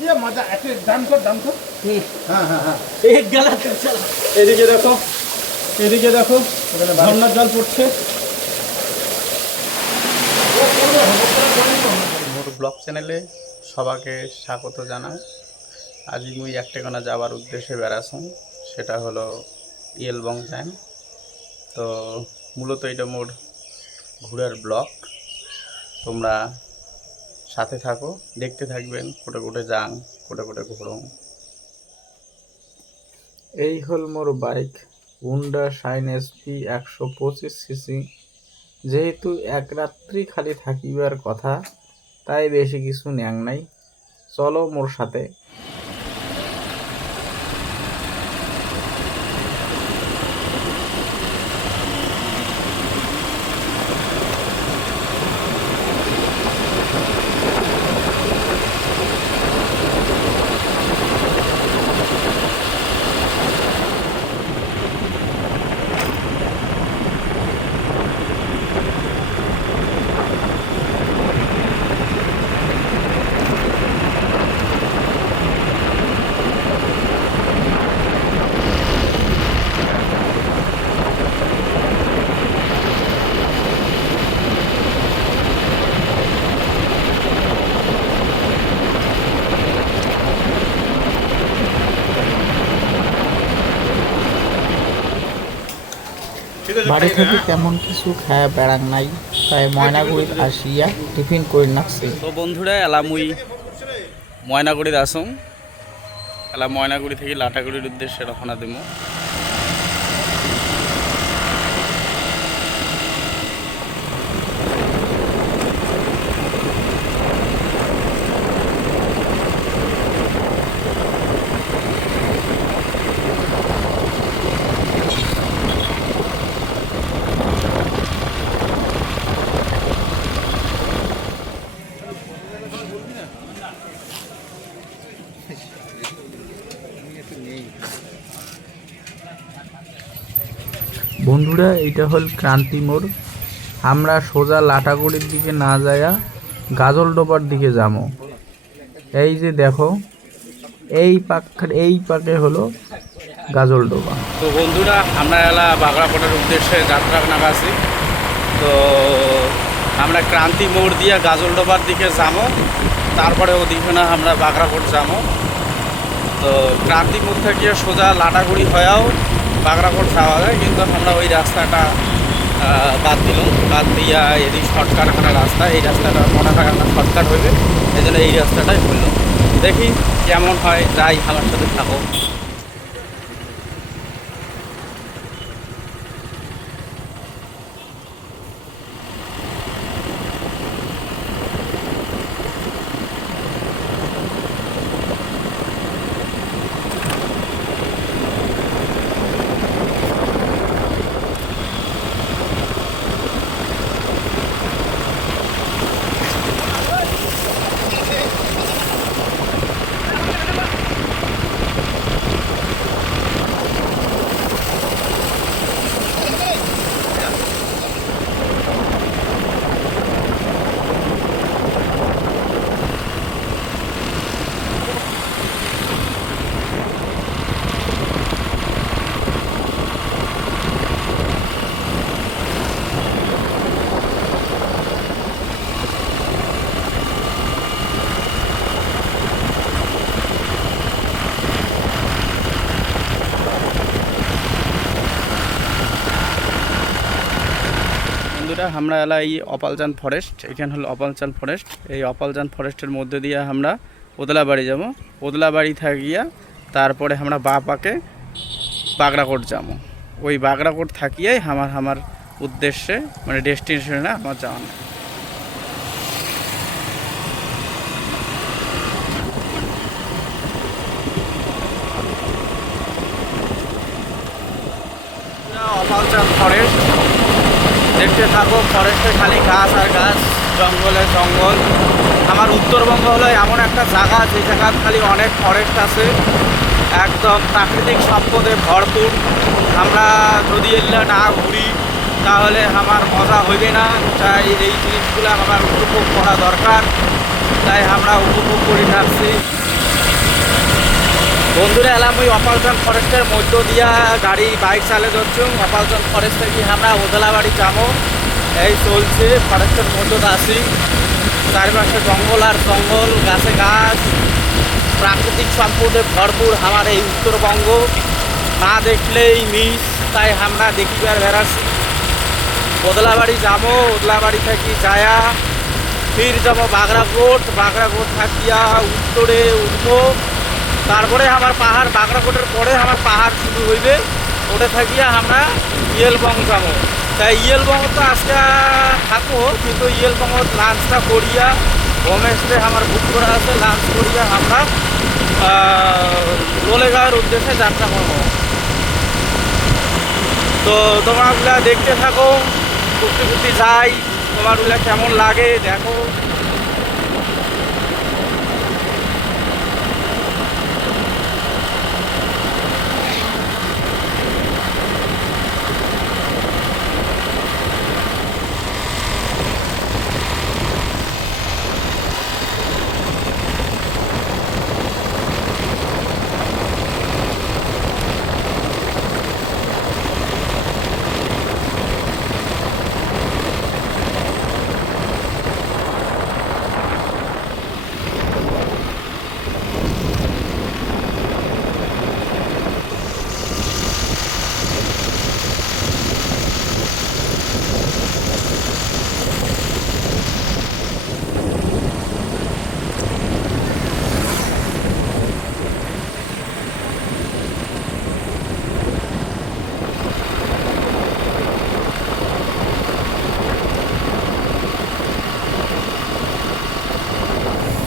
ये मजा ऐसे डाउन कर डाउन कर हाँ हाँ हाँ एक गला तो चला এদিকে দেখো এদিকে দেখো ঝর্ণার জল পড়ছে মোর ব্লগ চ্যানেলে সবাকে স্বাগত জানাই আজি মুই একটেকোনা যাওয়ার উদ্দেশ্যে বেড়াছুম সেটা হলো ইয়েলবং টাইম তো মূলত এটা মোর ঘোরার ব্লগ তোমরা সাথে থাকো, দেখতে থাকবেন, কোটে কোটে যান, কোটে কোটে ঘোরং। এই হল মোর বাইক হুন্ডা শাইন এসপি একশো পঁচিশ সিসি যেহেতু এক রাত্রি খালি থাকিবার কথা, তাই বেশি কিছু ন্যাং নাই। চলো মোর সাথে। বাড়ি থেকে তেমন কিছু খায় বেড়াং নাই। তাই ময়নাগুড়ির আসিয়া টিফিন করে নাকছে। তো বন্ধুরা, এলামুই ময়নাগুড়ির আসুন। এলা ময়নাগুড়ি থেকে লাটাগুড়ির উদ্দেশ্যে রওনা দেবো। বন্ধুরা এটা হল ক্রান্তি মোড়। আমরা সোজা লাটাগুড়ির দিকে না যায়া গাজল ডোবার দিকে যাব। এই যে দেখো, এই পাক এই পাকে হলো গাজল ডোবা। তো বন্ধুরা, আমরা এলা বাগড়াকোটার উদ্দেশ্যে যাত্রা নাগাছি তো আমরা ক্রান্তি মোড় দিয়ে গাজল ডোবার দিকে যাব। তারপরে ওদিকে না আমরা বাগড়াকোট যাব। তো ক্রান্তি মোড় থেকে সোজা লাটাগুড়ি হয়েও বাগড়াকোট যাওয়া যায়, কিন্তু আমরা ওই রাস্তাটা বাদ দিলাম। বাদ দিয়া এদিক শর্টকাট করা রাস্তা, এই রাস্তাটা মনে হয় আমরা শর্টকাট হইবে। এই জন্য এই রাস্তাটাই হইল। দেখি কেমন হয়, যাই আমার সাথে থাকো। আমরা এলা এই অপালচান ফরেস্ট, এখানে হলো অপালচান ফরেস্ট। এই অপালচান ফরেস্টের মধ্যে দিয়ে আমরা ওদলা বাড়ি যাব। ওদলা বাড়ি থাকিয়া তারপরে আমরা বা পাকে বাগড়াকোট যাব। ওই বাগড়াকোট থাকিয়াই আমার আমার উদ্দেশ্যে মানে ডেস্টিনেশনে আমার যাওয়া অপালচান দেখতে থাকো ফরেস্টে খালি গাছ আর গাছ জঙ্গলে জঙ্গল। আমার উত্তরবঙ্গ হলো এমন একটা জায়গা, যে জায়গার খালি অনেক ফরেস্ট আছে। একদম প্রাকৃতিক সম্পদে ভরপুর। আমরা যদি এগুলো না ঘুরি, তাহলে আমার মজা হইবে না। তাই এই জিনিসগুলো আমার উপভোগ করা দরকার। তাই আমরা উপভোগ করে থাকছি বন্ধুরা, এলাম ওই অপালজন ফরেস্টের মধ্য দিয়া গাড়ি বাইক চালে যাচ্ছ অপালজন ফরেস্ট থেকে আমরা ওদলাবাড়ি যাব। এই চলছে ফরেস্টের মধ্যে আসি। চারিপাশে জঙ্গল আর জঙ্গল, গাছে গাছ। প্রাকৃতিক সম্পদে ভরপুর আমার এই উত্তরবঙ্গ। না দেখলেই মিস তাই আমরা দেখিবার বেড়াচ্ছি। ওদলাবাড়ি যাব, ওদলাবাড়ি থেকে যায়া ফির যাব বাগরাকোট বাগরাকোট থাকিয়া উত্তরে উঠবো। তারপরে আমার পাহাড় বাগরাকোটের পরে আমার পাহাড় শুরু হইবে। ওটা থাকিয়া আমরা ইয়েলবং যাব। তাই ইয়েলবং তো আজকে থাকব, কিন্তু ইয়েলবং লাঞ্চটা করিয়া হোমস্টে আমার বুক করা আছে লাঞ্চ করিয়া আমরা লোলেগাঁওয়ের উদ্দেশ্যে যাত্রা করব। তো তোমরা দেখতে থাকো ঘুরতে ঘুরতে যাই, তোমার কেমন লাগে দেখো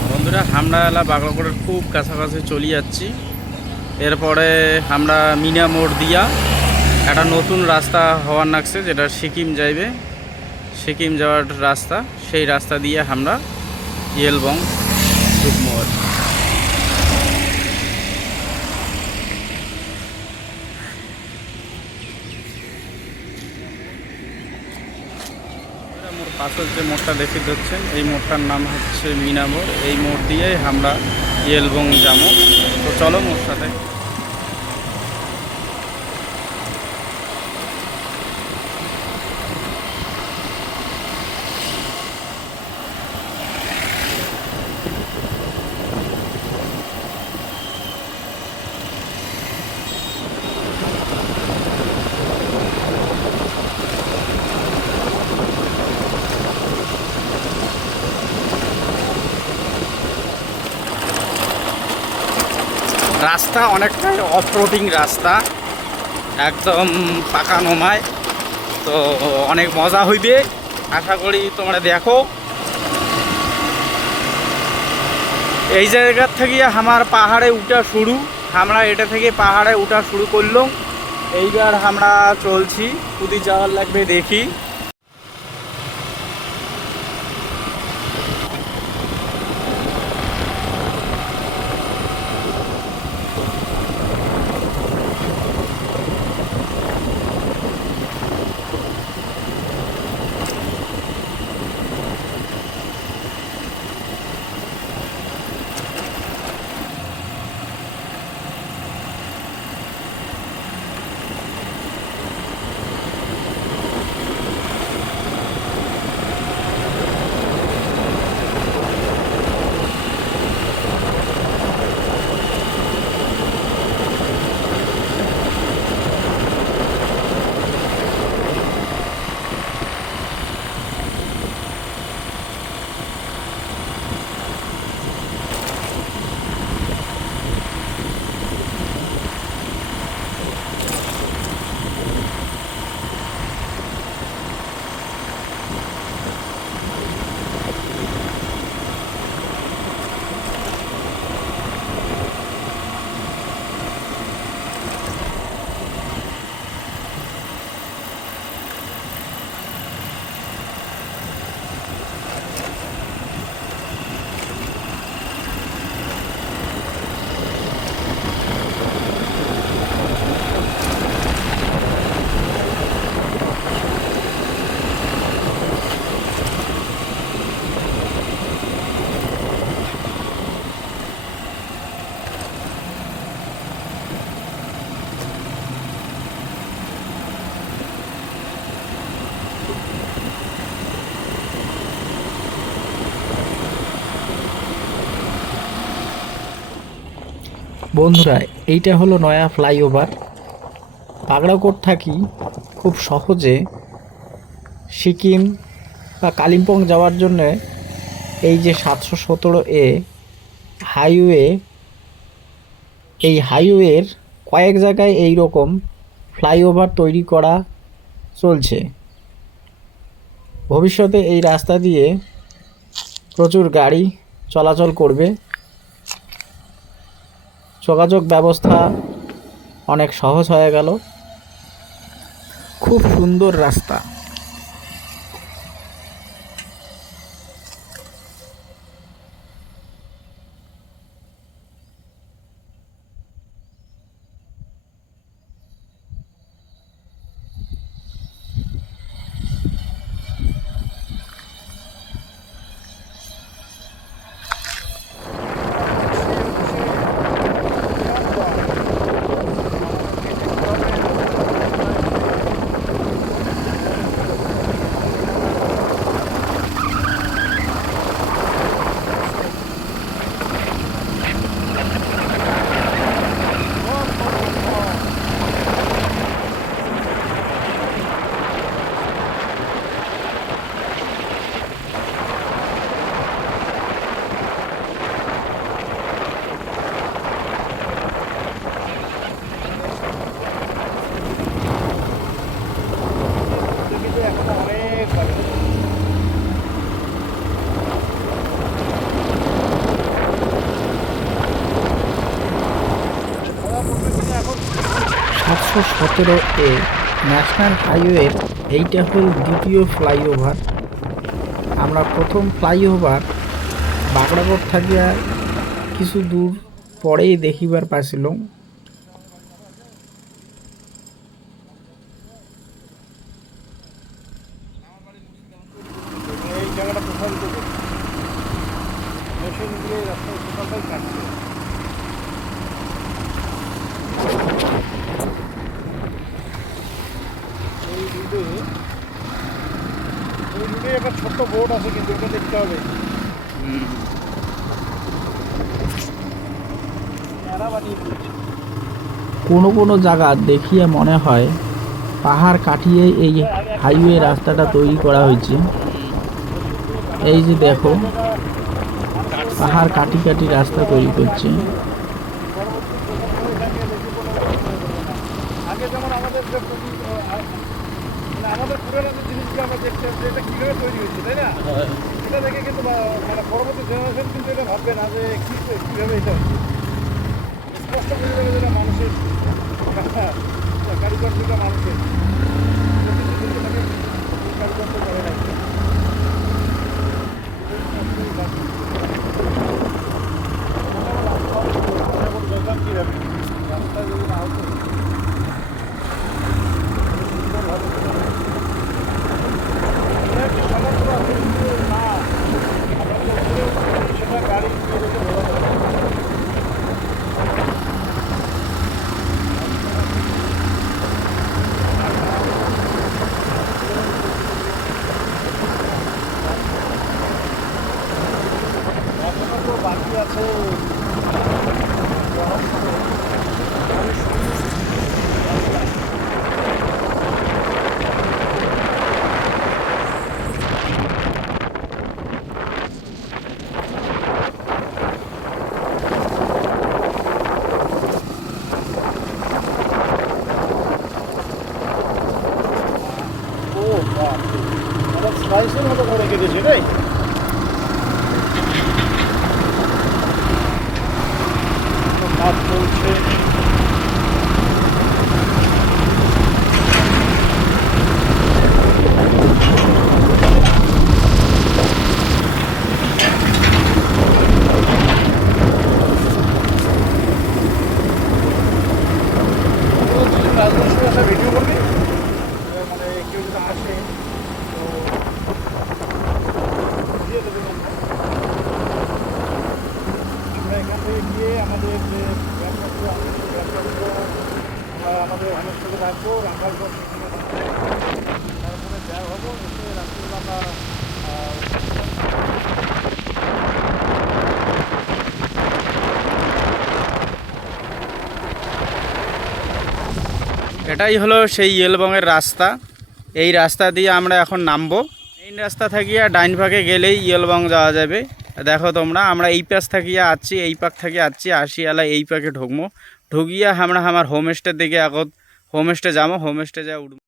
বন্ধুরা আমরা এলা বাগলাকোটের খুব কাছাকাছি চলে যাচ্ছি। এরপরে আমরা মিনা মোড় দিয়া একটা নতুন রাস্তা হওয়ার নাকছে যেটা সিকিম যাইবে। সিকিম যাওয়ার রাস্তা, সেই রাস্তা দিয়ে আমরা ইয়েলবং ঢুকবো মোড় পাশের যে মোড়টা দেখে দিচ্ছেন এই মোড়টার নাম হচ্ছে মিনা মোড় এই মোড় দিয়েই আমরা ইয়েলবং যাব। তো চলো মোড় সাথে রাস্তা অনেকটাই অফরোডিং রাস্তা, একদম পাকা নমায়। তো অনেক মজা হইবে। আশা করি তোমরা দেখো। এই জায়গার থেকে আমার পাহাড়ে উঠা শুরু। আমরা এটা থেকে পাহাড়ে উঠা শুরু করলাম। এইবার আমরা চলছি। কুদি যাওয়ার লাগবে দেখি। বন্ধুরা, এইটা হলো নয়া ফ্লাইওভার। পাগড়াকোট থাকি খুব সহজে সিকিম বা কালিম্পং যাওয়ার জন্য এই যে সাতশো সতেরো এ হাইওয়ে, এই হাইওয়ের কয়েক জায়গায় এই রকম ফ্লাইওভার তৈরি করা চলছে। ভবিষ্যতে এই রাস্তা দিয়ে প্রচুর গাড়ি চলাচল করবে। যোগাযোগ ব্যবস্থা অনেক সহজ হয়ে গেল। খুব সুন্দর রাস্তা কিন্তু এখন অনেক বাড়ি। সাতশো সতেরো এ ন্যাশনাল হাইওয়ে এইটা হল দ্বিতীয় ফ্লাইওভার। আমরা প্রথম ফ্লাইওভার বাগড়াগড় থাকিয়া কিছু দূর পরেই দেখিবার পাইছিলাম এই জায়গাটা প্রসারিত করছে মেশিন দিয়ে রাস্তায় টোটালটাই কাটছে এই রুটে এই রুটে একটা ছোট্ট বোর্ড আছে কিন্তু ওটা দেখতে হবে এরা বানিয়ে দিয়েছে কোনো কোনো জায়গা দেখিয়ে মনে হয় পাহাড় কাটিয়ে এই হাইওয়ে রাস্তাটা তৈরি করা হয়েছে। এই যে দেখো পাহাড় কাটি কাটি রাস্তা তৈরি করছে। মানে আমাদের পুরানো যে জিনিসগুলো আমরা দেখতাম যে এটা তৈরি হয়েছে তাই না? এটা দেখে কিন্তু মানে পরবর্তী জেনারেশন কিন্তু এটা ভাববে না যে কীভাবে এটা হচ্ছে স্পষ্ট বুঝে যাবে যে এটা মানুষের মানুষের কিন্তু কিন্তু তাকে কারিগর তো করে রাখবে কীভাবে রাস্তা যদি না হতো সেটা গাড়ি এটাই হলো সেই ইয়েলবংয়ের রাস্তা। এই রাস্তা দিয়ে আমরা এখন নামবো। মেইন রাস্তা থাকিয়া ডাইন ভাগে গেলেই ইয়েলবং যাওয়া যাবে। দেখো তোমরা, আমরা এই পাশ থাকিয়া আছি, এই পাক থেকে আছি আশিয়ালা এই পাকে ঢুকবো। ঢুকিয়া আমরা আমার হোমস্টের দিকে এখন হোমস্টে যাব হোমস্টে যা উঠবো।